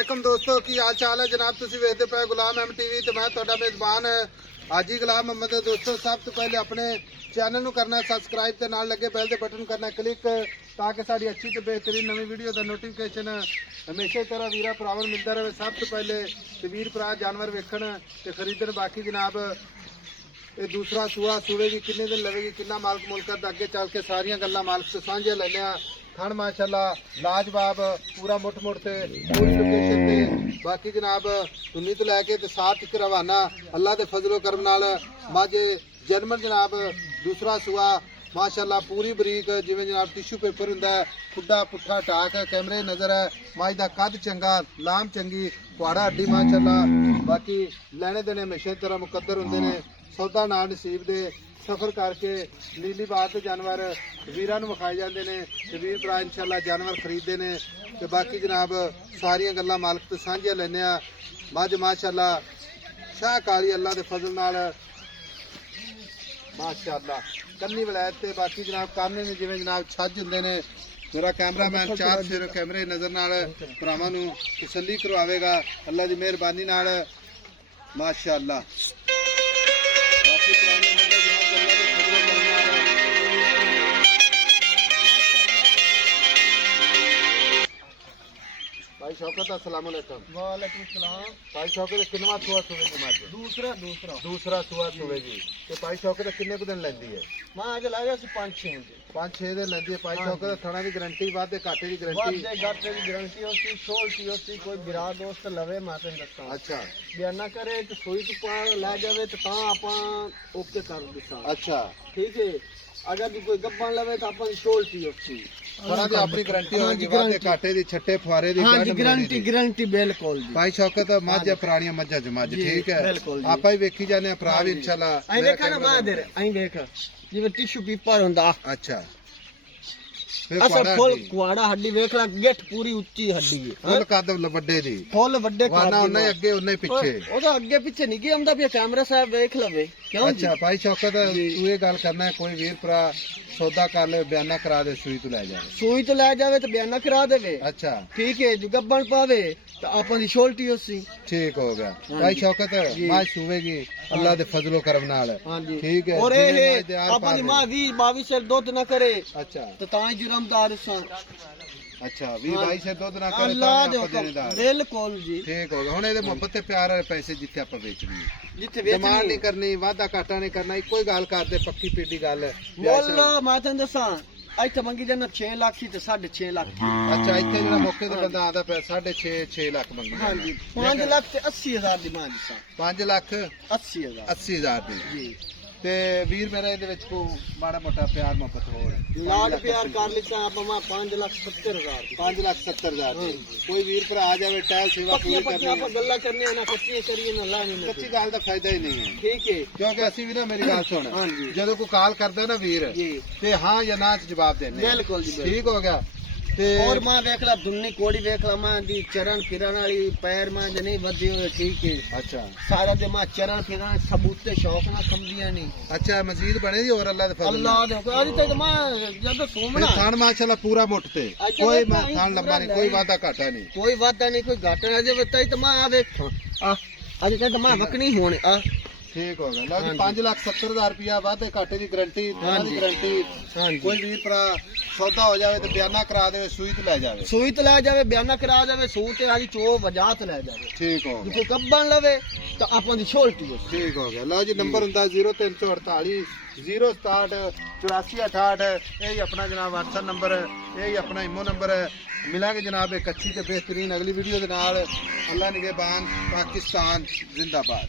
वालेकुम दोस्तों की हाल चाल है जनाब। तुसी वेखदे पे गुलाम एम टीवी ते मैं तुहाडा मेजबान हाजी गुलाम मोहम्मद। दोस्तों सब तो पहले अपने चैनल नू करना सब्सक्राइब ते नाल लगे बैल दे बटन करना क्लिक ताकि साडी अच्छी ते बेहतरीन नवी वीडियो दा नोटिफिकेशन हमेशा तरह वीरा भरावां नूं मिलदा रहे। सब तो पहले ते वीर भरा जानवर वेखण ते खरीदण। बाकी जनाब ये दूसरा सूआ सूवेगी किन्ने दिन लवेगी किन्ना मालक मुल्क अगे चल के सारियां गल्लां मालक से साझियां लैने आ। खान माशाल्लाह लाजवाब पूरा मुठ मुठ से पूरी लोकेशन से। बाकी जनाब उन्नी तो लैके ते साथ तक रवाना अल्लाह के फजलो करम नाल माजे जर्मन जनाब दूसरा सूआ माशाल्लाह पूरी बरीक जिवें जनाब टिशू पेपर हुंदा है। खुड्डा पुट्ठा टाक है कैमरे नजर है। माज दा कद चंगा लाम चंगी कुआड़ा हड्डी माशाल्लाह। बाकी लैने देने हमेशा तरह मुकद्दर हुंदे ने सौदा ना नसीब दे सफर करके नीली बात जानवर वीरां नूं विखाए जांदे ने ते वीर भरा इंशाअल्लाह जानवर खरीदते ने ते बाकी जनाब सारियां गल्लां मालक तो साझियां लैने आ। मझ माशाअल्लाह शाह काली अल्लाह दे फजल नाल माशाअल्लाह कन्नी वलैत ते बाकी जनाब काने ने जिवें जनाब छज हुंदे ने। मेरा कैमरामैन चार सिर कैमरे नजर नाल भरावां नूं तसल्ली करवावेगा अल्लाह दी मेहरबानी नाल माशाअल्लाह। बाकी पुराने भाई शौकत अस्सलाम वालेकुम। वालेकुम सलाम। भाई शौकत किन्नवा सूआ सूवेगी मझ? दूसरा दूसरा सूआ सूवेगी ते भाई शौकत किन्ने कुछ दिन लैंदी है? मैं आज लाया सी 5-6 दिन 5-6 दिन लैंदी है। भाई शौकत थोड़ा की गारंटी वादे घाटे की गारंटी वादे घाटे की गारंटी होती छोलती होती कोई बिरा दोस्त लवे मैं तेन दसा। अच्छा बयाना करे तो सुई तो पा लै जावे तो ता आपां ओके कर दिसा। अच्छा ठीक है अगर कोई गप्पन लवे तो आपां छोलती होती थोड़ा की अपनी गारंटी होगी वादे घाटे दी छट्टे फुआरे दी गारंटी बिल्कुल जी। भाई शौकत मझ पुरानियां मझां च मझ ठीक है आपा ही वेखी जाने भरा भी इंशाल्लाह आई देखा ना बहादुर आई देख जिवें टिश्यू पेपर हुंदा। अच्छा असल फुल कुआड़ा हड्डी वेख ला गिठ पूरी उच्ची हड्डी है फुल कद वड्डे दी फुल वड्डे वाना उन्ने अगे उन्ने पीछे ओदा अगे पीछे नहीं गया हमदा भी कैमरा साहब देख लवे क्यों। अच्छा भाई शौकत तू ये गल करना है कोई वीर भरा सौदा कर ले बयाना करा दे सुई तो लै जावे सुई तो लै जावे तो बयाना करा देवे। अच्छा ठीक है जो गब्बन पावे तो आपन दी छोलटी होसी ठीक हो गया। भाई शौकत मां सुवेगी अल्लाह दे फजलो करम नाल ठीक है। और ये आपन दी मां 20-22 से दूध ना करे अच्छा तो ताई जुर्मदार सन। अच्छा 20-22 से दूध ना करे अल्लाह दे हुक्म बिल्कुल जी ठीक हो गया। हुण इहदे मोहब्बत ते प्यार वाले पैसे जिथे आपां बेचनी जिथे डिमांड नहीं करनी वादा घाटा नहीं करना कोई गल कर दे पक्की पीडी गल मोल्ला मैं तेन दसा इत्थे मंगी जाना 6 लाख सी ते 6.5 लाख। अच्छा इत्थे जेड़ा मौके ते बंदा आंदा पे 6.5 लाख मंगी। हां जी 5 लाख ते 80,000 दी मांग सा 5 लाख 80,000 दी जी। ते वीर मेरा ਇਹਦੇ ਵਿੱਚ ਕੋ ਮਾੜਾ ਮੋਟਾ ਪਿਆਰ ਮੁਹੱਬਤ ਹੋਰ ਲਾਡ ਪਿਆਰ ਕਰ ਲਿਆ ਆਪਾਂ 5,70,000 5,70,000 ਕੋਈ ਵੀਰ ਭਰਾ ਆ ਜਾਵੇ ਟਹਿਲ ਸੇਵਾ ਪੂਰੀ ਕਰਨੀ ਆਪਾਂ ਗੱਲਾਂ ਕਰਨੀਆਂ ਨਾ ਕੱਚੀਆਂ ਕਰੀਏ ਨਾ ਲਾਣੇ ਨਾ ਕੱਚੀ ਗੱਲ ਦਾ ਫਾਇਦਾ ਹੀ ਨਹੀਂ ਹੈ ਠੀਕ ਹੈ ਕਿਉਂਕਿ ਅਸੀਂ ਵੀ ਨਾ ਮੇਰੀ ਗੱਲ ਸੁਣ ਜਦੋਂ ਕੋਈ ਕਾਲ ਕਰਦਾ ਨਾ ਵੀਰ ਤੇ ਹਾਂ ਜਾਂ ਨਾ ਚ ਜਵਾਬ ਦੇਣੇ ਬਿਲਕੁਲ ਜੀ ਠੀਕ ਹੋ ਗਿਆ। और मां देख ला दुन्नी कोड़ी देख ला मां दी चरण फिरन वाली पैर मां जे नहीं वधी हुए ठीक है। अच्छा सारा दे मां चरण फिरन सबूते शौक ना समझिया नहीं। अच्छा मजीद बने दी और अल्लाह दे फजल अल्लाह दे आज तक मां जब सोमना थान माशाल्लाह पूरा मुठते कोई थान लंबा नहीं कोई वादा घाटा नहीं कोई घाटा नहीं जे बताई तो मां आ देख आज तक मां वकनी होने आ ठीक हो गया। लो जी 5,70,000 रुपया वादे घाटे की गारंटी कोई भी भरा सौदा हो जाए तो बयाना करा दे सुई तो लै जावे बयाना करा देवे सूई ते आज चो वजा ते लै जावे ठीक हो गया। कोई कब्बन लवे तो आपन दी छोलटी ठीक हो गया। लो जी नंबर हुंदा 0348 067 8468 यही अपना जनाब व्हाट्सएप नंबर यही अपना इमो नंबर है। मिलांगे जनाब एक अच्छी ते बेहतरीन अगली वीडियो दे नाल। अल्लाह निगहबान पाकिस्तान जिंदाबाद।